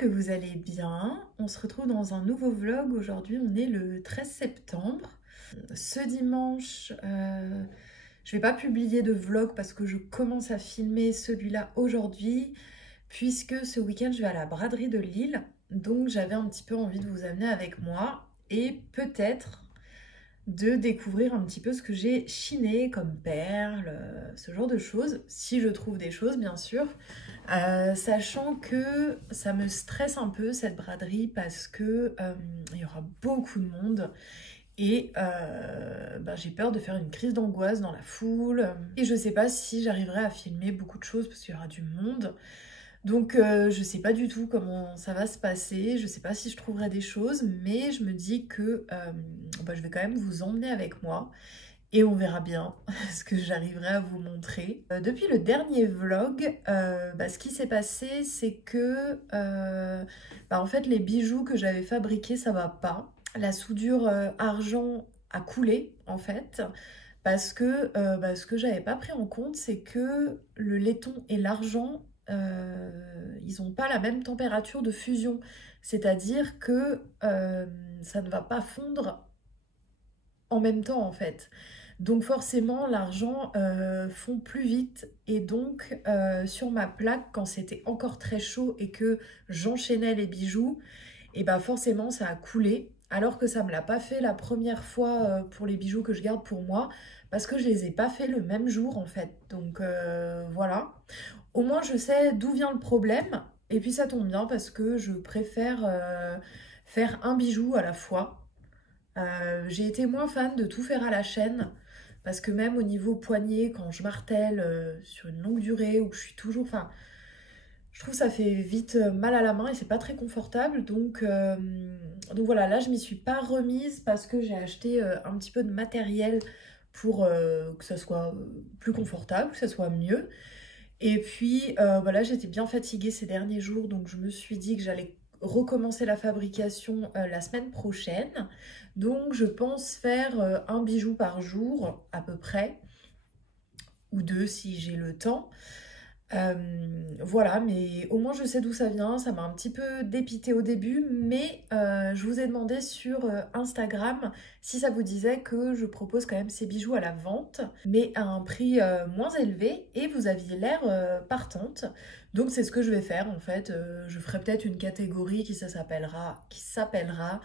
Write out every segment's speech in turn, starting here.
que vous allez bien. On se retrouve dans un nouveau vlog. Aujourd'hui, on est le 13 septembre. Ce dimanche, je vais pas publier de vlog parce que je commence à filmer celui-là aujourd'hui, puisque ce week-end, je vais à la braderie de Lille. Donc, j'avais un petit peu envie de vous amener avec moi et peut-être de découvrir un petit peu ce que j'ai chiné comme perles, ce genre de choses, si je trouve des choses bien sûr. Sachant que ça me stresse un peu cette braderie parce que il y aura beaucoup de monde et j'ai peur de faire une crise d'angoisse dans la foule et je sais pas si j'arriverai à filmer beaucoup de choses parce qu'il y aura du monde. Donc je sais pas du tout comment ça va se passer, je sais pas si je trouverai des choses, mais je me dis que je vais quand même vous emmener avec moi et on verra bien ce que j'arriverai à vous montrer. Depuis le dernier vlog, ce qui s'est passé c'est que en fait les bijoux que j'avais fabriqués ça va pas. La soudure argent a coulé en fait. Parce que ce que j'avais pas pris en compte, c'est que le laiton et l'argent, ils n'ont pas la même température de fusion. C'est-à-dire que ça ne va pas fondre en même temps en fait. Donc forcément, l'argent fond plus vite. Et donc sur ma plaque, quand c'était encore très chaud et que j'enchaînais les bijoux, et forcément ça a coulé. Alors que ça me l'a pas fait la première fois pour les bijoux que je garde pour moi, parce que je les ai pas fait le même jour en fait. Donc voilà. Au moins je sais d'où vient le problème. Et puis ça tombe bien parce que je préfère faire un bijou à la fois. J'ai été moins fan de tout faire à la chaîne. Parce que même au niveau poignet, quand je martèle sur une longue durée, ou que je suis toujours... Enfin, je trouve que ça fait vite mal à la main et c'est pas très confortable. Donc voilà, là je m'y suis pas remise parce que j'ai acheté un petit peu de matériel pour que ça soit plus confortable, que ça soit mieux. Et puis voilà, j'étais bien fatiguée ces derniers jours, donc je me suis dit que j'allais recommencer la fabrication la semaine prochaine. Donc je pense faire un bijou par jour à peu près, ou deux si j'ai le temps. Voilà, mais au moins je sais d'où ça vient. Ça m'a un petit peu dépité au début, mais je vous ai demandé sur Instagram si ça vous disait que je propose quand même ces bijoux à la vente, mais à un prix moins élevé, et vous aviez l'air partante. Donc c'est ce que je vais faire en fait. Je ferai peut-être une catégorie qui s'appellera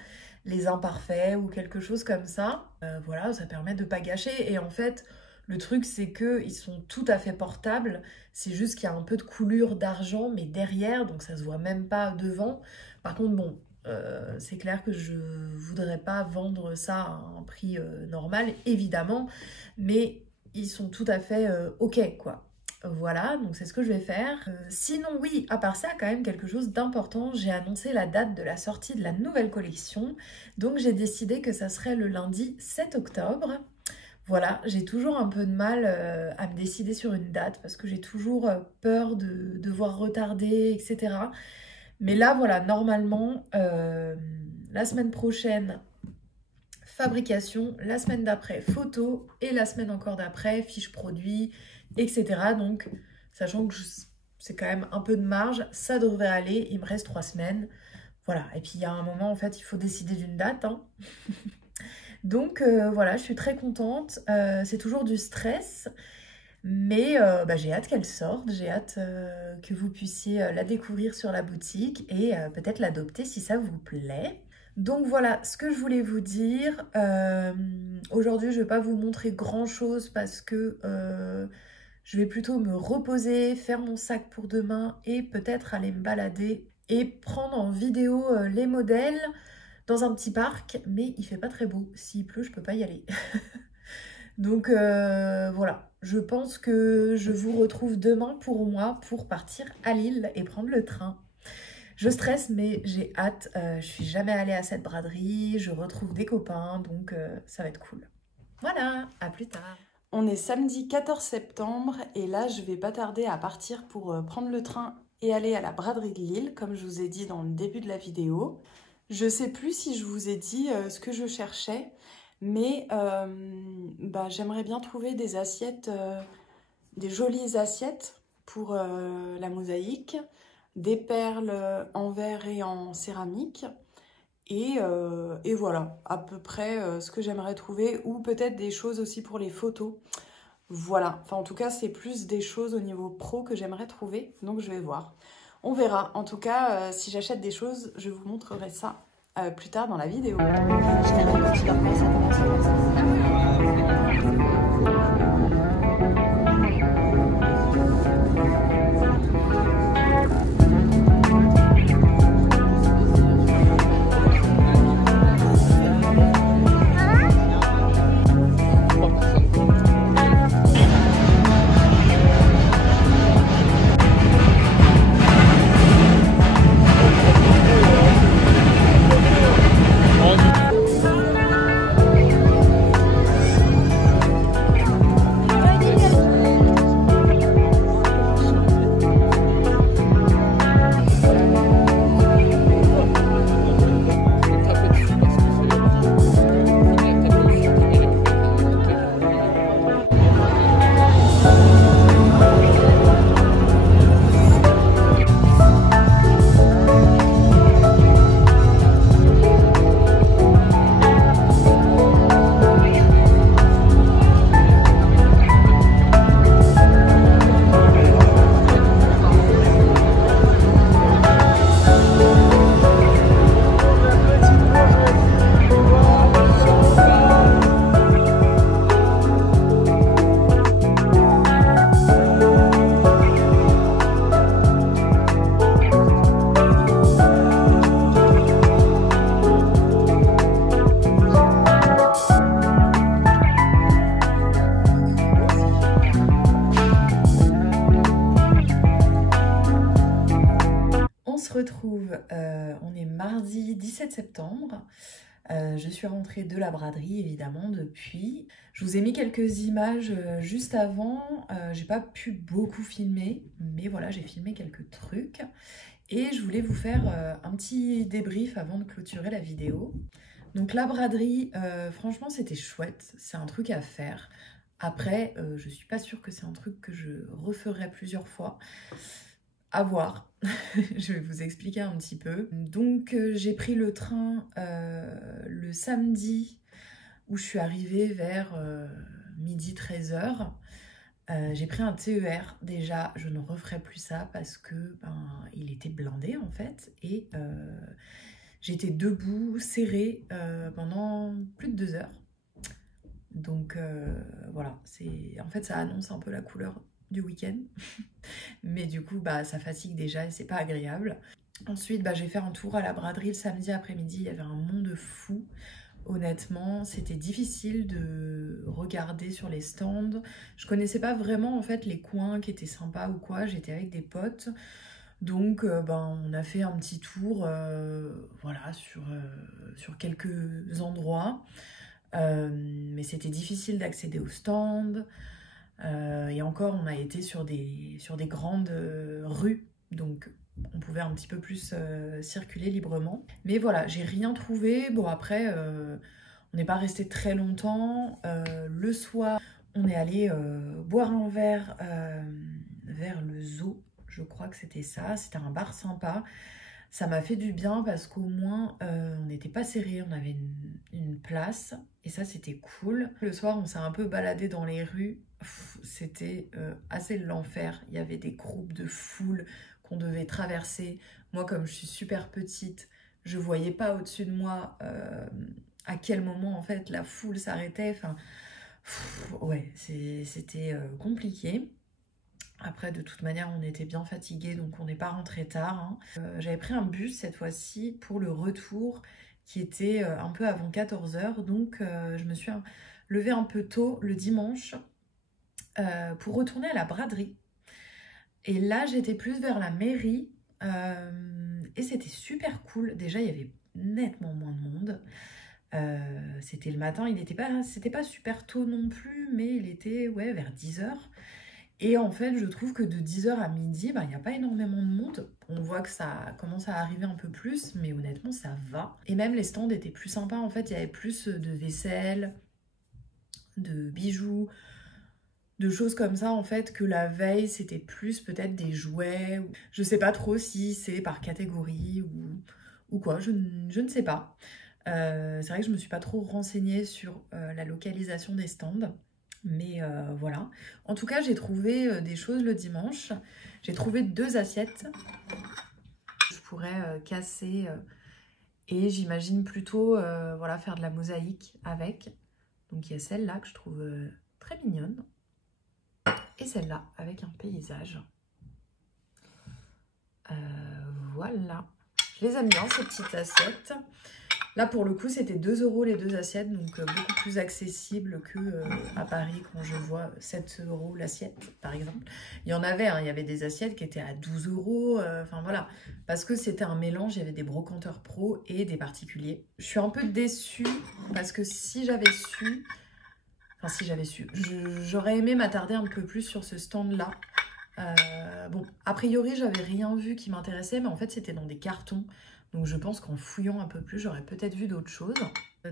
les imparfaits ou quelque chose comme ça. Voilà, ça permet de pas gâcher. Et en fait, le truc c'est que ils sont tout à fait portables. C'est juste qu'il y a un peu de coulure d'argent, mais derrière, donc ça se voit même pas devant. Par contre, bon, c'est clair que je voudrais pas vendre ça à un prix normal, évidemment, mais ils sont tout à fait ok, quoi. Voilà, donc c'est ce que je vais faire. Sinon, oui, à part ça, quand même quelque chose d'important, j'ai annoncé la date de la sortie de la nouvelle collection, donc j'ai décidé que ça serait le lundi 7 octobre. Voilà, j'ai toujours un peu de mal à me décider sur une date parce que j'ai toujours peur de devoir retarder, etc. Mais là, voilà, normalement, la semaine prochaine, fabrication, la semaine d'après, photo, et la semaine encore d'après, fiche produit, etc. Donc, sachant que c'est quand même un peu de marge, ça devrait aller, il me reste 3 semaines. Voilà, et puis il y a un moment, en fait, il faut décider d'une date, hein. Donc voilà, je suis très contente. C'est toujours du stress, mais j'ai hâte qu'elle sorte. J'ai hâte que vous puissiez la découvrir sur la boutique et peut-être l'adopter si ça vous plaît. Donc voilà ce que je voulais vous dire. Aujourd'hui, je ne vais pas vous montrer grand-chose parce que je vais plutôt me reposer, faire mon sac pour demain et peut-être aller me balader et prendre en vidéo les modèles dans un petit parc, mais il fait pas très beau. S'il pleut, je peux pas y aller. Donc voilà, je pense que je vous retrouve demain pour moi pour partir à Lille et prendre le train. Je stresse, mais j'ai hâte. Je suis jamais allée à cette braderie, je retrouve des copains, donc ça va être cool. Voilà, à plus tard. On est samedi 14 septembre et là, je vais pas tarder à partir pour prendre le train et aller à la braderie de Lille, comme je vous ai dit dans le début de la vidéo. Je sais plus si je vous ai dit ce que je cherchais, mais j'aimerais bien trouver des assiettes, des jolies assiettes pour la mosaïque. des perles en verre et en céramique. Et voilà, à peu près ce que j'aimerais trouver, ou peut-être des choses aussi pour les photos. Voilà, enfin en tout cas c'est plus des choses au niveau pro que j'aimerais trouver, donc je vais voir. On verra, en tout cas si j'achète des choses, je vous montrerai ça plus tard dans la vidéo. Je t'appelle quand tu dois commencer à Retrouve, on est mardi 17 septembre, je suis rentrée de la braderie évidemment depuis. Je vous ai mis quelques images juste avant, j'ai pas pu beaucoup filmer, mais voilà j'ai filmé quelques trucs. Et je voulais vous faire un petit débrief avant de clôturer la vidéo. Donc la braderie, franchement c'était chouette, c'est un truc à faire. Après, je suis pas sûre que c'est un truc que je referai plusieurs fois. À voir, je vais vous expliquer un petit peu. Donc j'ai pris le train le samedi où je suis arrivée vers midi 13h. J'ai pris un TER, déjà je ne referai plus ça parce que il était blindé en fait et j'étais debout, serrée pendant plus de 2 heures. Donc voilà, en fait ça annonce un peu la couleur du week-end. Mais du coup, ça fatigue déjà et c'est pas agréable. Ensuite, j'ai fait un tour à la braderie le samedi après-midi. Il y avait un monde fou. Honnêtement, c'était difficile de regarder sur les stands. Je connaissais pas vraiment en fait les coins qui étaient sympas ou quoi. J'étais avec des potes. Donc, on a fait un petit tour voilà, sur quelques endroits. Mais c'était difficile d'accéder aux stands. Et encore, on a été sur des grandes rues, donc on pouvait un petit peu plus circuler librement. Mais voilà, j'ai rien trouvé. Bon, après, on n'est pas resté très longtemps. Le soir, on est allé boire un verre vers le zoo. Je crois que c'était ça. C'était un bar sympa. Ça m'a fait du bien parce qu'au moins, on n'était pas serré, on avait une place. Et ça, c'était cool. Le soir, on s'est un peu baladé dans les rues. C'était assez l'enfer. Il y avait des groupes de foule qu'on devait traverser. Moi, comme je suis super petite, je voyais pas au-dessus de moi à quel moment, en fait, la foule s'arrêtait. Enfin, ouais, c'était compliqué. Après, de toute manière, on était bien fatigués, donc on n'est pas rentré tard. Hein. J'avais pris un bus cette fois-ci pour le retour, qui était un peu avant 14h. Donc, je me suis levée un peu tôt le dimanche pour retourner à la braderie. Et là, j'étais plus vers la mairie. Et c'était super cool. Déjà, il y avait nettement moins de monde. C'était le matin, c'était pas super tôt non plus, mais il était vers 10h. Et en fait, je trouve que de 10h à midi, il n'y a pas énormément de monde. On voit que ça commence à arriver un peu plus, mais honnêtement, ça va. Et même les stands étaient plus sympas. En fait, il y avait plus de vaisselle, de bijoux, de choses comme ça en fait, que la veille c'était plus peut-être des jouets. Je sais pas trop si c'est par catégorie ou quoi, je ne sais pas. C'est vrai que je me suis pas trop renseignée sur la localisation des stands. Mais voilà. En tout cas, j'ai trouvé des choses le dimanche. J'ai trouvé 2 assiettes. Je pourrais casser et j'imagine plutôt voilà, faire de la mosaïque avec. Donc il y a celle-là que je trouve très mignonne. Et celle-là avec un paysage. Voilà. Je les aime bien ces petites assiettes. Là pour le coup c'était 2 € les 2 assiettes, donc beaucoup plus accessible que à Paris quand je vois 7 € l'assiette par exemple. Il y en avait, hein, il y avait des assiettes qui étaient à 12 €, enfin voilà, parce que c'était un mélange, il y avait des brocanteurs pros et des particuliers. Je suis un peu déçue parce que si j'avais su, j'aurais aimé m'attarder un peu plus sur ce stand-là. Bon, a priori, j'avais rien vu qui m'intéressait, mais en fait, c'était dans des cartons. Donc, je pense qu'en fouillant un peu plus, j'aurais peut-être vu d'autres choses.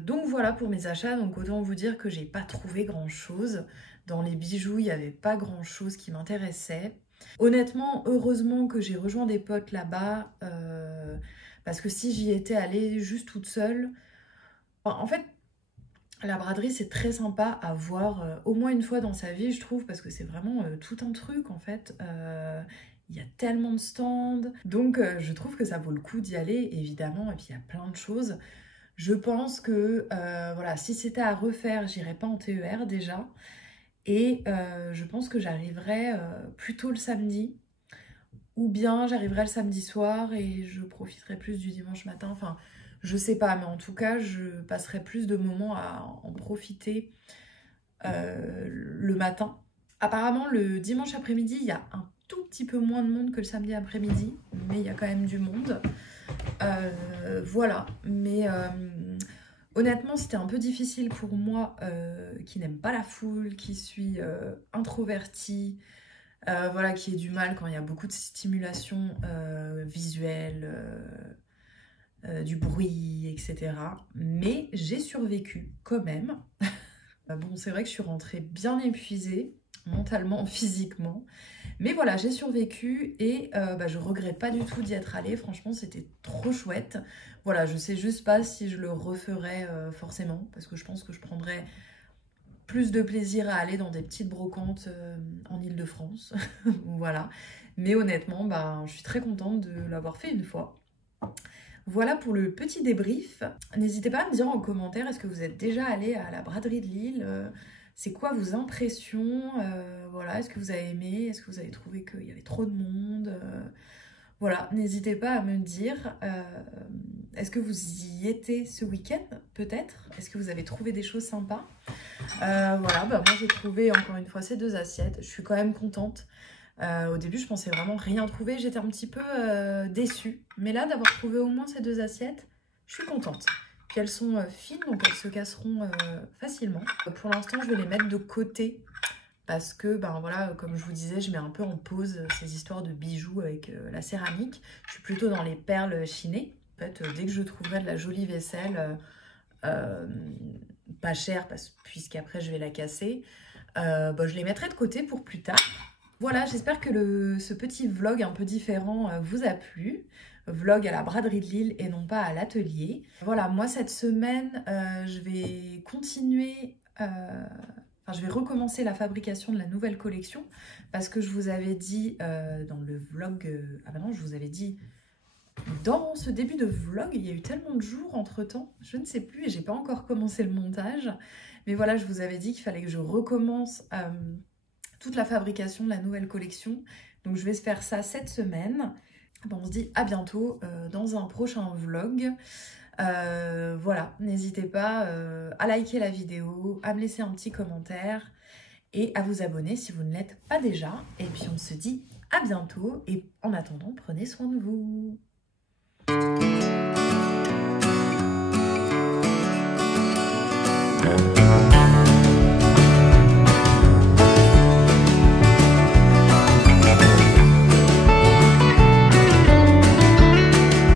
Donc, voilà pour mes achats. Donc, autant vous dire que j'ai pas trouvé grand-chose. Dans les bijoux, il n'y avait pas grand-chose qui m'intéressait. Honnêtement, heureusement que j'ai rejoint des potes là-bas. Parce que si j'y étais allée juste toute seule... Enfin, en fait, la braderie, c'est très sympa à voir au moins une fois dans sa vie, je trouve, parce que c'est vraiment tout un truc, en fait. Il y a tellement de stands. Donc, je trouve que ça vaut le coup d'y aller, évidemment. Et puis, il y a plein de choses. Je pense que, voilà, si c'était à refaire, j'irais pas en TER, déjà. Et je pense que j'arriverais plutôt le samedi. Ou bien j'arriverai le samedi soir et je profiterai plus du dimanche matin. Enfin, je sais pas, mais en tout cas, je passerai plus de moments à en profiter le matin. Apparemment, le dimanche après-midi, il y a un tout petit peu moins de monde que le samedi après-midi, mais il y a quand même du monde. Voilà, mais honnêtement, c'était un peu difficile pour moi qui n'aime pas la foule, qui suis introvertie. Voilà, qui ait du mal quand il y a beaucoup de stimulation visuelle, du bruit, etc. Mais j'ai survécu quand même. Bon, c'est vrai que je suis rentrée bien épuisée, mentalement, physiquement. Mais voilà, j'ai survécu et je regrette pas du tout d'y être allée. Franchement, c'était trop chouette. Voilà, je sais juste pas si je le referais forcément, parce que je pense que je prendrais plus de plaisir à aller dans des petites brocantes en Île-de-France. Voilà. Mais honnêtement, je suis très contente de l'avoir fait une fois. Voilà pour le petit débrief. N'hésitez pas à me dire en commentaire, est-ce que vous êtes déjà allé à la braderie de Lille? C'est quoi vos impressions? Voilà, est-ce que vous avez aimé? Est-ce que vous avez trouvé qu'il y avait trop de monde? Voilà, n'hésitez pas à me dire, est-ce que vous y étiez ce week-end, peut-être? Est-ce que vous avez trouvé des choses sympas? Voilà, moi j'ai trouvé encore une fois ces 2 assiettes. Je suis quand même contente. Au début, je pensais vraiment rien trouver. J'étais un petit peu déçue. Mais là, d'avoir trouvé au moins ces 2 assiettes, je suis contente. Puis elles sont fines, donc elles se casseront facilement. Pour l'instant, je vais les mettre de côté. Parce que, voilà, comme je vous disais, je mets un peu en pause ces histoires de bijoux avec la céramique. Je suis plutôt dans les perles chinées. En fait, dès que je trouverai de la jolie vaisselle, pas chère, puisqu'après je vais la casser, je les mettrai de côté pour plus tard. Voilà, j'espère que ce petit vlog un peu différent vous a plu. Vlog à la braderie de Lille et non pas à l'atelier. Voilà, moi cette semaine, je vais continuer... je vais recommencer la fabrication de la nouvelle collection parce que je vous avais dit dans le vlog... je vous avais dit dans ce début de vlog, il y a eu tellement de jours entre-temps, je ne sais plus et j'ai pas encore commencé le montage. Mais voilà, je vous avais dit qu'il fallait que je recommence toute la fabrication de la nouvelle collection. Donc je vais faire ça cette semaine. On se dit à bientôt dans un prochain vlog. Voilà, n'hésitez pas à liker la vidéo, à me laisser un petit commentaire et à vous abonner si vous ne l'êtes pas déjà. Et puis on se dit à bientôt et en attendant, prenez soin de vous.